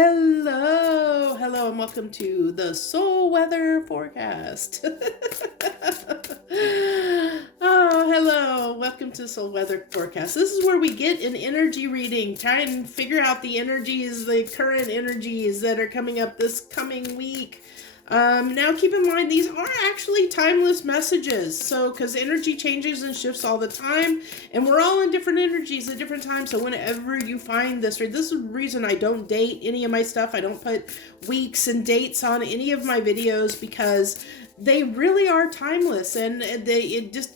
Hello, and welcome to the soul weather forecast. Oh, hello, welcome to soul weather forecast. This is where we get an energy reading, try and figure out the energies, the current energies that are coming up this coming week. Now keep in mind, these are actually timeless messages. So, because energy changes and shifts all the time, and we're all in different energies at different times. So whenever you find this, this is the reason I don't date any of my stuff. I don't put weeks and dates on any of my videos because they really are timeless, and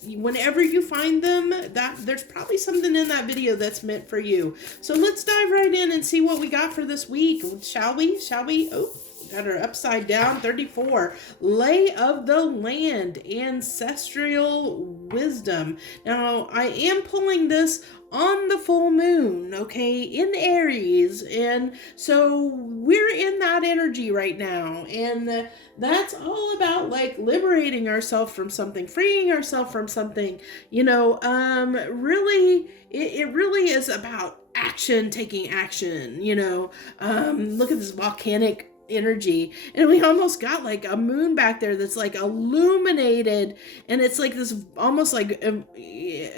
whenever you find them, that there's probably something in that video that's meant for you. So let's dive right in and see what we got for this week, shall we? Oh, got her upside down. 34, lay of the land, ancestral wisdom. Now I am pulling this on the full moon, okay, in Aries, and so we're in that energy right now, and that's all about like liberating ourselves from something, freeing ourselves from something, really, it really is about action, taking action, look at this volcanic energy, and we almost got like a moon back there that's like illuminated, and it's like this almost like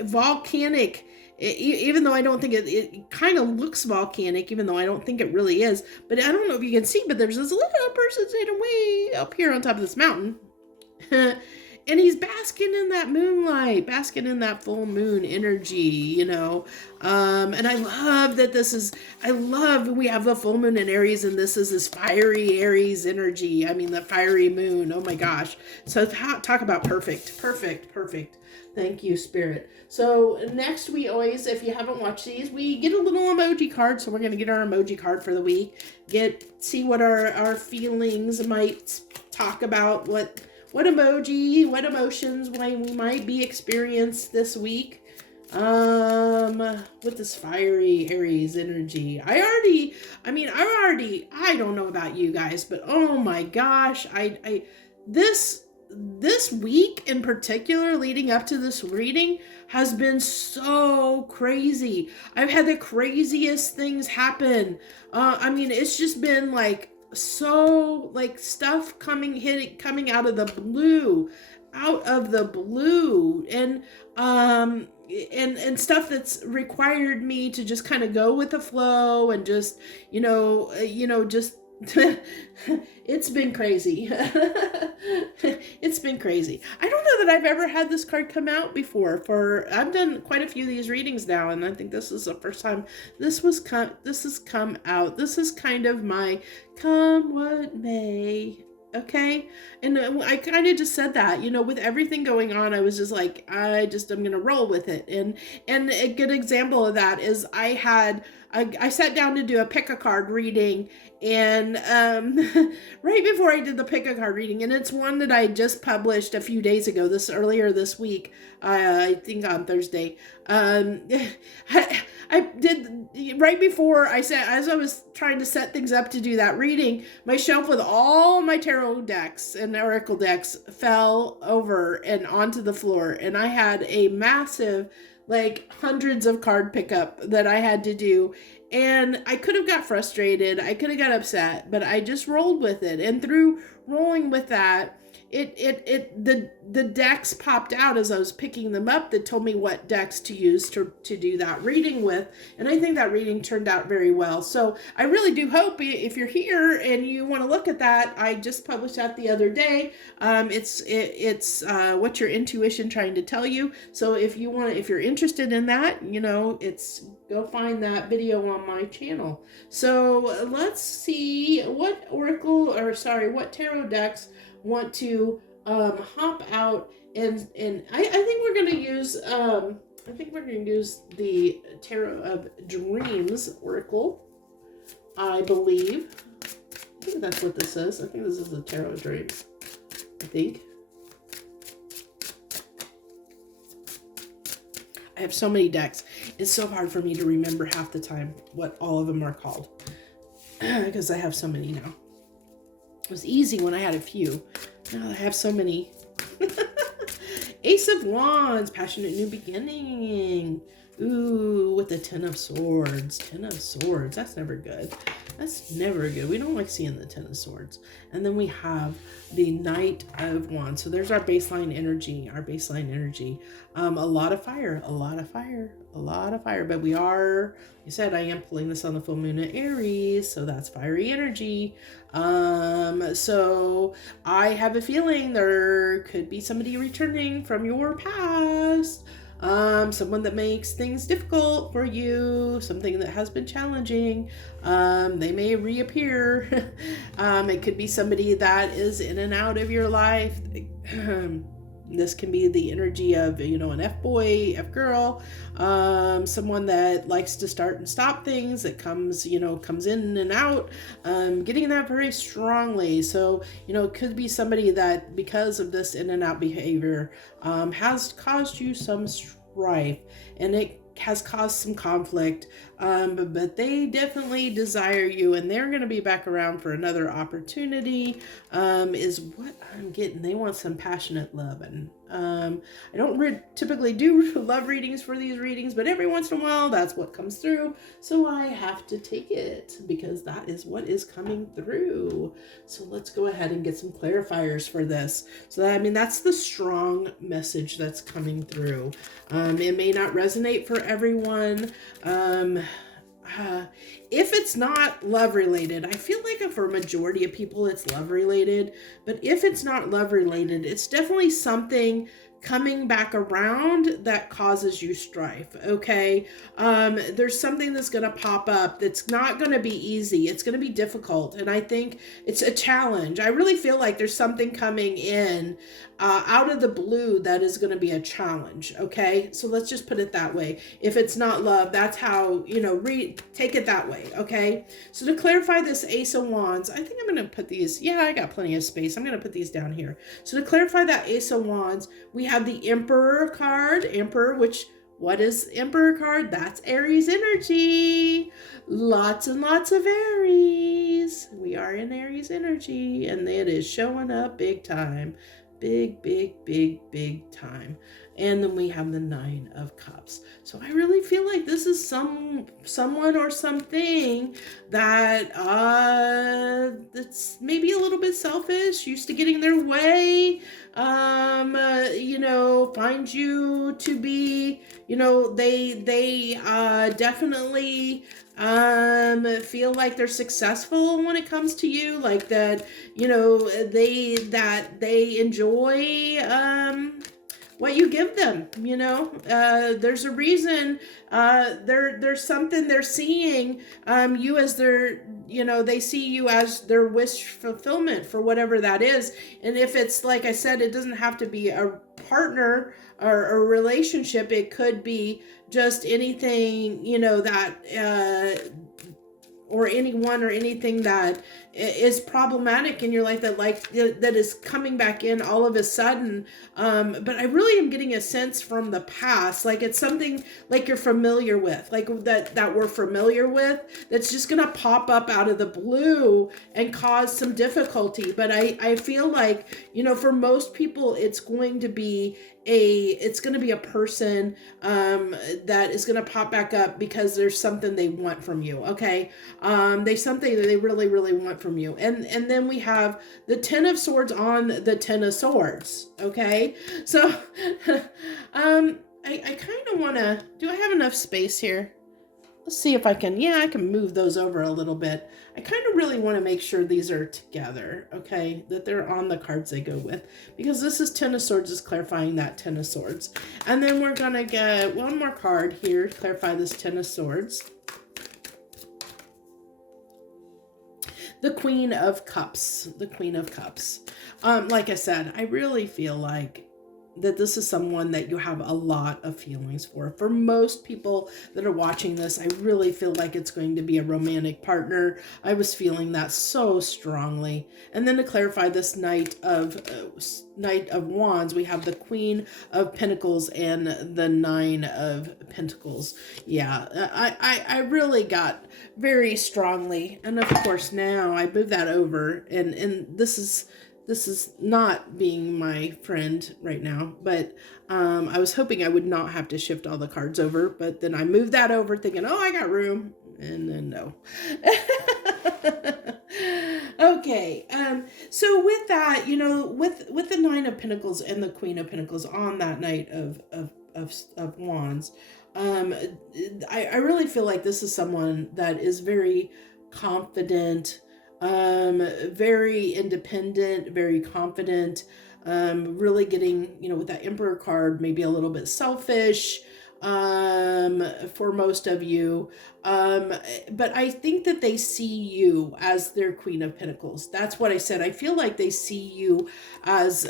volcanic, even though I don't think it kind of looks volcanic, even though I don't think it really is. But I don't know if you can see, but there's this little person sitting way up here on top of this mountain. And he's basking in that moonlight, basking in that full moon energy, and I love that we have the full moon in Aries, and this is this fiery Aries energy. I mean, the fiery moon, oh my gosh. So talk about perfect. Thank you, Spirit. So next, we always, if you haven't watched these, we get a little emoji card. So we're going to get our emoji card for the week, see what our feelings might talk about, what emoji, what emotions we might be experienced this week with this fiery Aries energy. I don't know about you guys, but oh my gosh, this week in particular, leading up to this reading, has been so crazy. I've had the craziest things happen. It's just been like so, like, stuff coming out of the blue, and stuff that's required me to just kind of go with the flow and just just it's been crazy. It's been crazy. I don't know that I've ever had this card come out before. I've done quite a few of these readings now, and I think this is the first time this has come out. This is kind of my come what may. Okay. And I kind of just said that, with everything going on, I was just like, I'm going to roll with it. And a good example of that is I sat down to do a pick a card reading, and right before I did the pick a card reading, and it's one that I just published a few days ago, earlier this week, I think on Thursday. I did, right before as I was trying to set things up to do that reading, my shelf with all my tarot decks and oracle decks fell over and onto the floor, and I had a massive, like, hundreds of card pickup that I had to do, and I could have got frustrated, I could have got upset, but I just rolled with it, and through rolling with that, the decks popped out as I was picking them up that told me what decks to use to do that reading with, and I think that reading turned out very well. So I really do hope, if you're here and you want to look at that, I just published that the other day. It's what your intuition trying to tell you. So if you're interested in that, go find that video on my channel. So let's see what what tarot decks want to hop out, and I think we're going to use the Tarot of Dreams Oracle, I believe. I think that's what this is. I think this is the Tarot of Dreams. I think. I have so many decks. It's so hard for me to remember half the time what all of them are called because I have so many now. It was easy when I had a few. Now I have so many. Ace of Wands, passionate new beginning. Ooh, with the Ten of Swords. Ten of Swords, that's never good. That's never good. We don't like seeing the Ten of Swords. And then we have the Knight of Wands. So there's our baseline energy. A lot of fire, a lot of fire, a lot of fire. But we are, like I said, I am pulling this on the full moon at Aries. So that's fiery energy. So I have a feeling there could be somebody returning from your past. Someone that makes things difficult for you, something that has been challenging. They may reappear. It could be somebody that is in and out of your life. This can be the energy of, an F-boy, F-girl, someone that likes to start and stop things, that comes in and out, getting that very strongly. So, it could be somebody that, because of this in and out behavior, has caused you some strife, and it has caused some conflict, but they definitely desire you, and they're going to be back around for another opportunity, is what I'm getting. They want some passionate love, and I don't typically do love readings for these readings, but every once in a while that's what comes through, so I have to take it because that is what is coming through. So let's go ahead and get some clarifiers for this. So that's the strong message that's coming through. It may not resonate for everyone. If it's not love related, I feel like for a majority of people it's love related, but if it's not love related, it's definitely something coming back around that causes you strife. Okay. There's something that's going to pop up that's not going to be easy. It's going to be difficult. And I think it's a challenge. I really feel like there's something coming in out of the blue that is going to be a challenge. Okay. So let's just put it that way. If it's not love, that's how, take it that way. Okay. So to clarify this Ace of Wands, I think I'm going to put these, I got plenty of space. I'm going to put these down here. So to clarify that Ace of Wands, we have the Emperor card, what is Emperor card? That's Aries energy. Lots and lots of Aries. We are in Aries energy, and it is showing up big time. Big, big, big, big time. And then we have the Nine of Cups. So I really feel like this is someone or something that that's maybe a little bit selfish, used to getting their way, find you to be, they definitely feel like they're successful when it comes to you, like that, they enjoy what you give them. There's a reason, there's something they're seeing you as their, they see you as their wish fulfillment for whatever that is. And if it's, like I said, it doesn't have to be a partner or a relationship. It could be just anything, that or anyone or anything that is problematic in your life that is coming back in all of a sudden. But I really am getting a sense from the past, like it's something like you're familiar with, like that we're familiar with, that's just going to pop up out of the blue and cause some difficulty. But I feel like, for most people, it's going to be a person that is going to pop back up because there's something they want from you. Okay. There's something that they really, really want from you. And then we have the Ten of Swords on the Ten of Swords. Okay. So, I kind of want to, do I have enough space here? Let's see if I can, I can move those over a little bit. I kind of really want to make sure these are together, okay? That they're on the cards they go with. Because this is Ten of Swords, is clarifying that Ten of Swords. And then we're going to get one more card here to clarify this Ten of Swords. The Queen of Cups. The Queen of Cups. Like I said, I really feel like that this is someone that you have a lot of feelings for. For most people that are watching this, I really feel like it's going to be a romantic partner. I was feeling that so strongly. And then to clarify this Knight of Wands, we have the Queen of Pentacles and the Nine of Pentacles. Yeah, I really got very strongly. And of course now I move that over, and this is not being my friend right now, but I was hoping I would not have to shift all the cards over, but then I moved that over thinking, oh, I got room, and then no. Okay. So with that, with the Nine of Pentacles and the Queen of Pentacles on that night of Wands, um, I really feel like this is someone that is very confident, very independent, very confident, really getting, with that Emperor card, maybe a little bit selfish, for most of you. But I think that they see you as their Queen of Pentacles. That's what I said. I feel like they see you as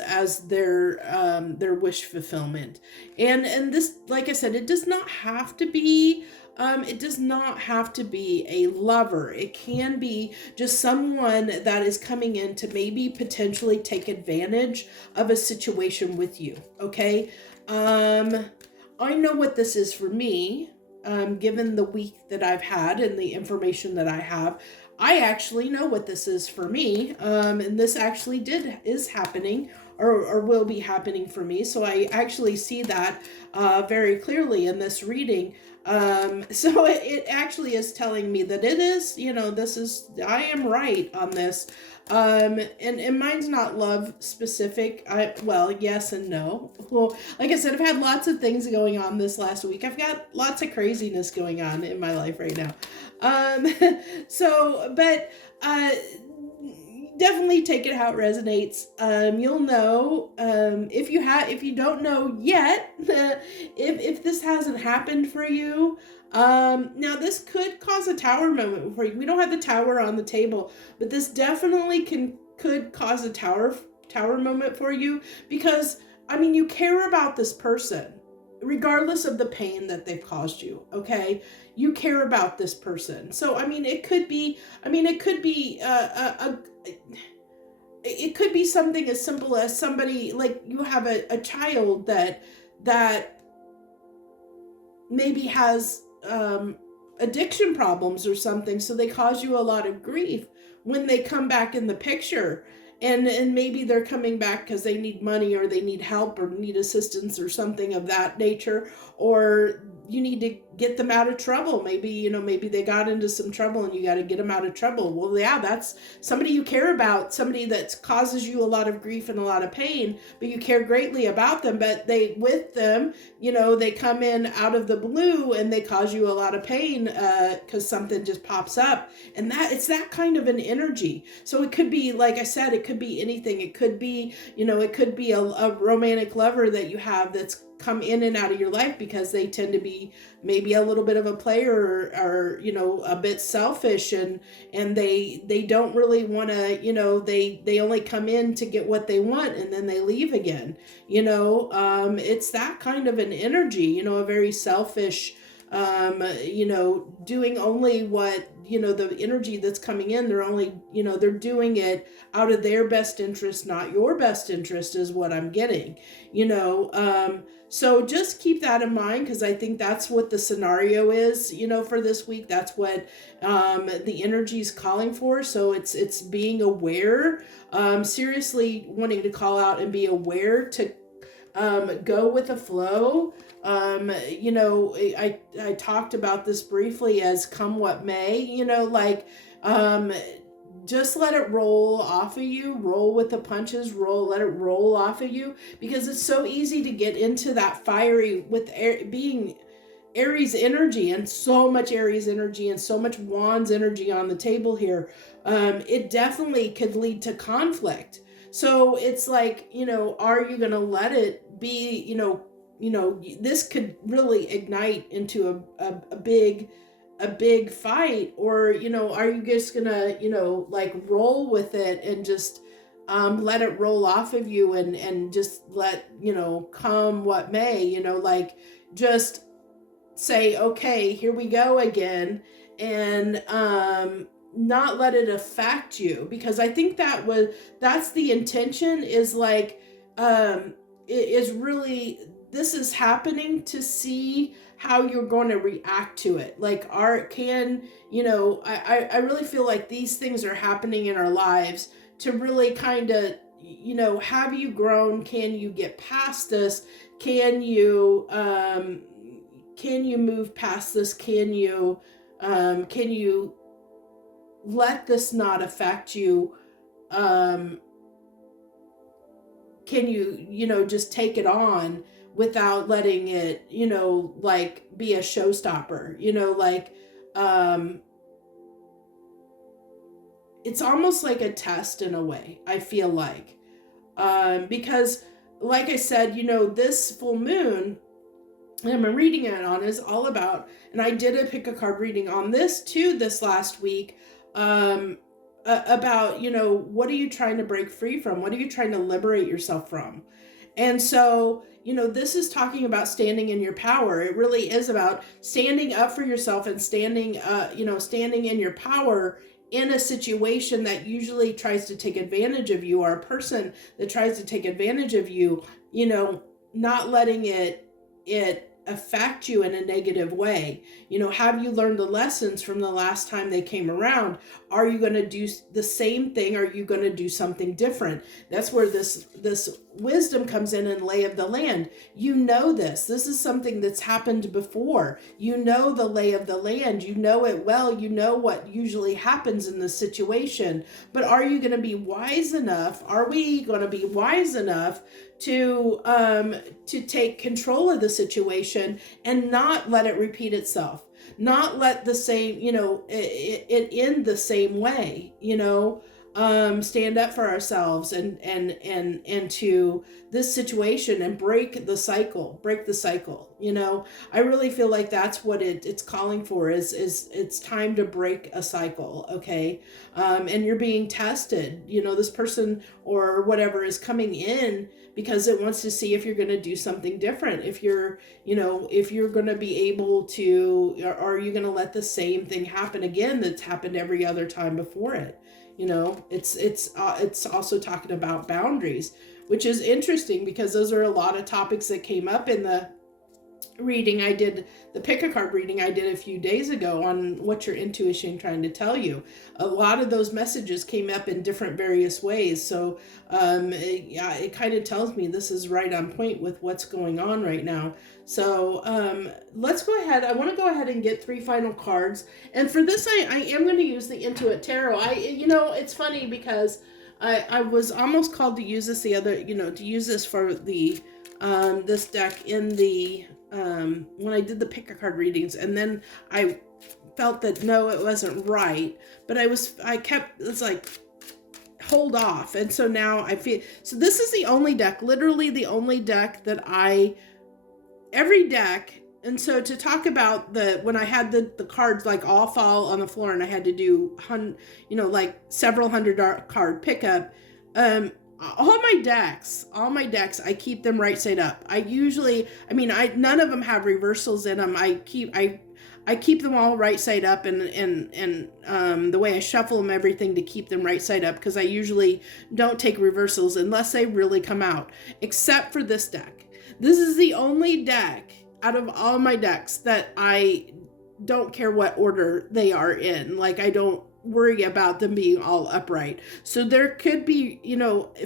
their wish fulfillment. And this, like I said, it does not have to be it does not have to be a lover. It can be just someone that is coming in to maybe potentially take advantage of a situation with you. Okay. I know what this is for me, given the week that I've had and the information that I have. I actually know what this is for me, and this actually is happening, or will be happening for me. So I actually see that very clearly in this reading. So it actually is telling me that it is, I am right on this. And mine's not love specific. Well, yes and no. Well, like I said, I've had lots of things going on this last week. I've got lots of craziness going on in my life right now. But definitely take it how it resonates. You'll know, if you don't know yet, if this hasn't happened for you. Now this could cause a tower moment for you. We don't have the tower on the table, but this definitely could cause a tower moment for you, because you care about this person regardless of the pain that they've caused you. Okay, you care about this person. So it could be it could be something as simple as somebody, like, you have a child that maybe has addiction problems or something, so they cause you a lot of grief when they come back in the picture. And maybe they're coming back because they need money, or they need help, or need assistance, or something of that nature, or you need to get them out of trouble. Maybe they got into some trouble and you got to get them out of trouble. Well, yeah, that's somebody you care about, somebody that causes you a lot of grief and a lot of pain, but you care greatly about them. But they come in out of the blue and they cause you a lot of pain because something just pops up, and it's that kind of an energy. So it could be, like I said, it could be anything. It could be, it could be a romantic lover that you have that's come in and out of your life because they tend to be maybe a little bit of a player, or a bit selfish, and they don't really want to, they only come in to get what they want and then they leave again. It's that kind of an energy, a very selfish, doing only what, the energy that's coming in, they're only, they're doing it out of their best interest, not your best interest, is what I'm getting, so just keep that in mind, because I think that's what the scenario is, for this week. That's what the energy is calling for. So it's being aware, seriously wanting to call out and be aware to go with the flow. I talked about this briefly as come what may, just let it roll off of you, roll with the punches, let it roll off of you, because it's so easy to get into that fiery with being Aries energy, and so much Aries energy and so much Wands energy on the table here. It definitely could lead to conflict. So it's like, are you going to let it be, this could really ignite into a big fight, or are you just gonna roll with it and just let it roll off of you, and just let come what may, just say, okay, here we go again, and not let it affect you, because I think that's the intention, is is really, this is happening to see how you're going to react to it. I really feel like these things are happening in our lives to really kind of, have you grown? Can you get past this? Can you move past this? Can you let this not affect you? Can you, just take it on without letting it, like be a showstopper, it's almost like a test in a way, I feel like. Because like I said, this full moon I'm reading it on is all about, and I did a pick a card reading on this too this last week, about, what are you trying to break free from? What are you trying to liberate yourself from? And so, this is talking about standing in your power. It really is about standing up for yourself and standing in your power in a situation that usually tries to take advantage of you, or a person that tries to take advantage of you, not letting it affect you in a negative way. Have you learned the lessons from the last time they came around? Are you going to do the same thing? Are you going to do something different? That's where this wisdom comes in and lay of the land. This is something that's happened before. The lay of the land, it well, what usually happens in this situation. But are you going to be wise enough? Are we going to be wise enough to take control of the situation and not let it repeat itself, not let the same, it end the same way, stand up for ourselves and to this situation and break the cycle. I really feel like that's what it's calling for is it's time to break a cycle. Okay. And you're being tested, this person or whatever is coming in because it wants to see if you're going to do something different. If you're going to be able to, or are you going to let the same thing happen again that's happened every other time before it? It's also talking about boundaries, which is interesting because those are a lot of topics that came up in the reading I did, the pick a card reading I did a few days ago on what your intuition trying to tell you. A lot of those messages came up in different various ways. So it kind of tells me this is right on point with what's going on right now. So let's go ahead. I want to go ahead and get 3 final cards. And for this, I am going to use the Intuit Tarot. It's funny because I was almost called to use this to use this for the this deck in the when I did the pick a card readings, and then I felt that no, it wasn't right, but it's like hold off, and so now I feel so this is the only deck, literally the only deck that every deck. And so to talk about when I had the cards like all fall on the floor and I had to do like several $100 card pickup, all my decks, I keep them right side up. None of them have reversals in them. I keep them all right side up, and the way I shuffle them, everything to keep them right side up, because I usually don't take reversals unless they really come out, except for this deck. This is the only deck out of all my decks that I don't care what order they are in. Like, I don't worry about them being all upright. So there could be,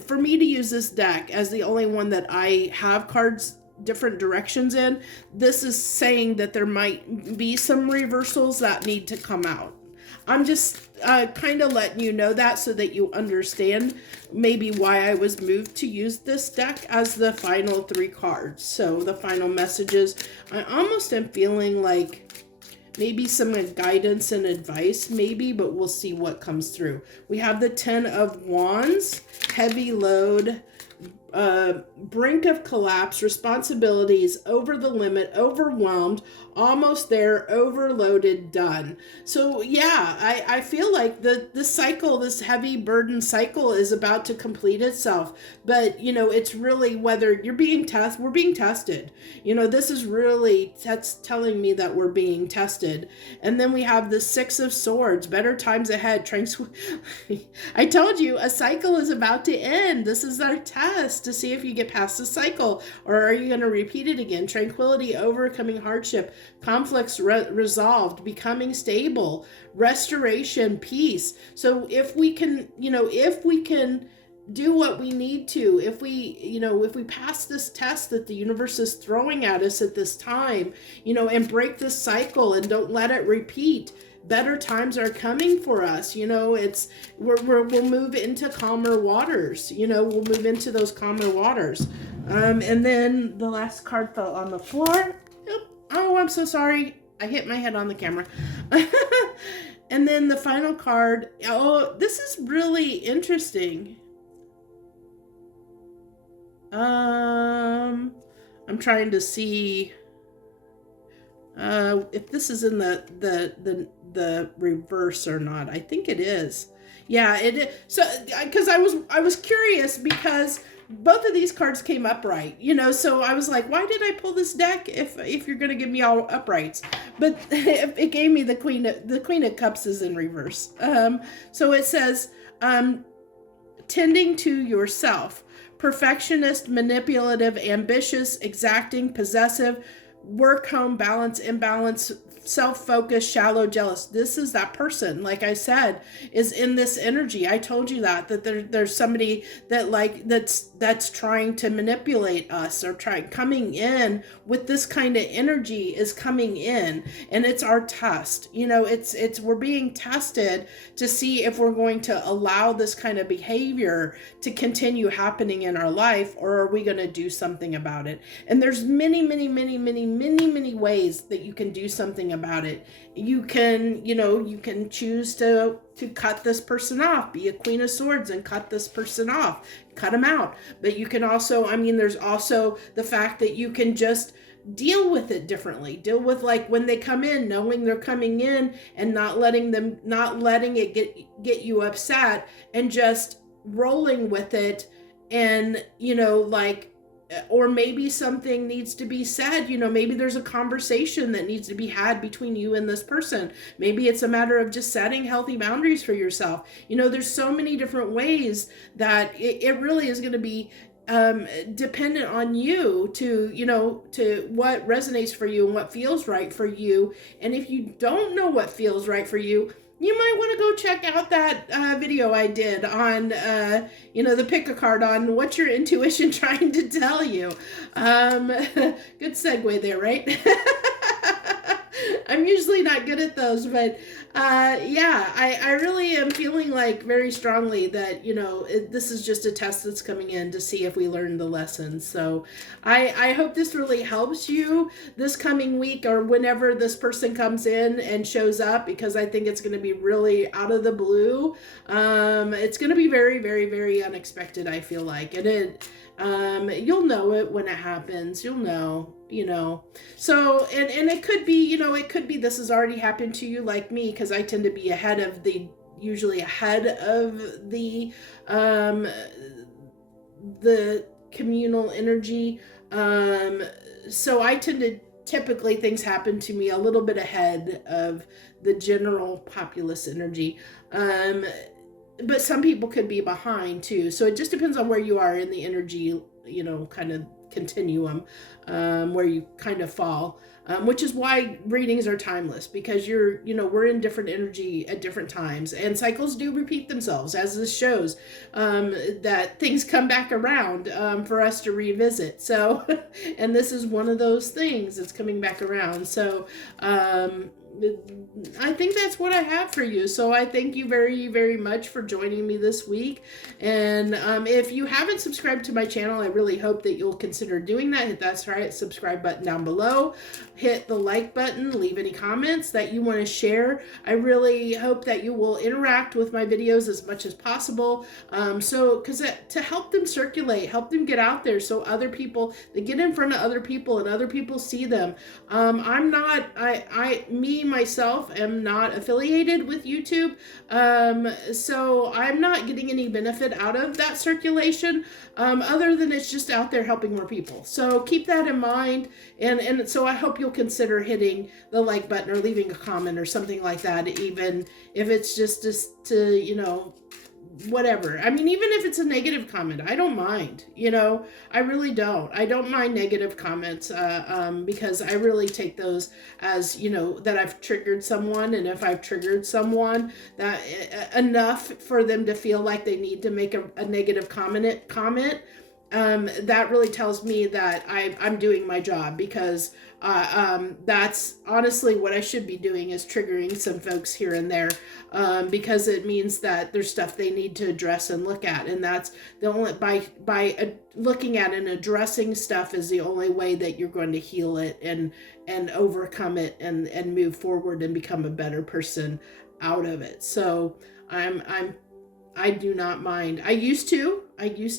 for me to use this deck as the only one that I have cards different directions in, this is saying that there might be some reversals that need to come out. I'm just kind of letting you know that so that you understand maybe why I was moved to use this deck as the final 3 cards. So the final messages, I almost am feeling like maybe some guidance and advice, maybe, but we'll see what comes through. We have the 10 of Wands, heavy load, brink of collapse, responsibilities, over the limit, overwhelmed, almost there, overloaded, done. So yeah, I feel like the cycle, this heavy burden cycle is about to complete itself. But it's really whether you're being tested, we're being tested. This is really, that's telling me that we're being tested. And then we have the 6 of Swords, better times ahead. I told you a cycle is about to end. This is our test to see if you get past the cycle, or are you going to repeat it again? Tranquility, overcoming hardship, conflicts resolved, becoming stable, restoration, peace. So if we can, if we can do what we need to, if we pass this test that the universe is throwing at us at this time, and break this cycle and don't let it repeat, better times are coming for us. We'll move into calmer waters. We'll move into those calmer waters. And then the last card fell on the floor. Oh, I'm so sorry. I hit my head on the camera. And then the final card. Oh, this is really interesting. I'm trying to see if this is in the reverse or not. I think it is. Yeah, it is. So, because I was curious because both of these cards came upright, so I was like, why did I pull this deck if you're going to give me all uprights? But it gave me the Queen of Cups is in reverse. So it says, tending to yourself, perfectionist, manipulative, ambitious, exacting, possessive, work, home, balance, imbalance, self-focused, shallow, jealous. This is that person, like I said, is in this energy. I told you that there's somebody that's trying to manipulate us or coming in with this kind of energy is coming in, and it's our test. We're being tested to see if we're going to allow this kind of behavior to continue happening in our life, or are we going to do something about it? And there's many ways that you can do something about it. You can choose to cut this person off, be a Queen of Swords and cut this person off, cut them out. But you can also, there's also the fact that you can just deal with it differently. Deal with, like, when they come in, knowing they're coming in and not letting it get you upset, and just rolling with it. And or maybe something needs to be said, maybe there's a conversation that needs to be had between you and this person. Maybe it's a matter of just setting healthy boundaries for yourself. There's so many different ways that it really is going to be dependent on you to what resonates for you and what feels right for you. And if you don't know what feels right for you, you might want to go check out that video I did on, the pick a card on what's your intuition trying to tell you. Good segue there, right? I'm usually not good at those, but I really am feeling like very strongly that, this is just a test that's coming in to see if we learn the lessons. So I hope this really helps you this coming week, or whenever this person comes in and shows up, because I think it's going to be really out of the blue. It's going to be very, very, very unexpected, I feel like. And you'll know it when it happens. You'll know. So, and it could be, this has already happened to you, like me, because I tend to be usually ahead of the communal energy. So I typically things happen to me a little bit ahead of the general populace energy. But some people could be behind too. So it just depends on where you are in the energy, kind of continuum, where you kind of fall, which is why readings are timeless, because we're in different energy at different times, and cycles do repeat themselves, as this shows, that things come back around for us to revisit. So, and this is one of those things that's coming back around. So, I think that's what I have for you. So I thank you very, very much for joining me this week. And if you haven't subscribed to my channel, I really hope that you'll consider doing that. Hit that subscribe button down below. Hit the like button. Leave any comments that you want to share. I really hope that you will interact with my videos as much as possible. Because to help them circulate, help them get out there, so other people, they get in front of other people and other people see them. Myself am not affiliated with YouTube, so I'm not getting any benefit out of that circulation, other than it's just out there helping more people. So keep that in mind, and so I hope you'll consider hitting the like button or leaving a comment or something like that, even if it's just to whatever. Even if it's a negative comment, I don't mind. I really don't. I don't mind negative comments, because I really take those as, that I've triggered someone. And if I've triggered someone that enough for them to feel like they need to make a negative comment, that really tells me that I'm doing my job, because that's honestly what I should be doing, is triggering some folks here and there, because it means that there's stuff they need to address and look at, and that's the only by looking at and addressing stuff is the only way that you're going to heal it and overcome it and move forward and become a better person out of it. So I do not mind. I used to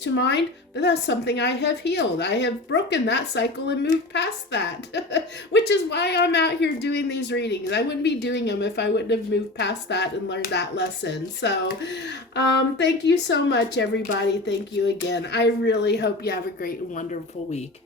mind, but that's something I have healed. I have broken that cycle and moved past that, which is why I'm out here doing these readings. I wouldn't be doing them if I wouldn't have moved past that and learned that lesson. So, thank you so much, everybody. Thank you again. I really hope you have a great and wonderful week.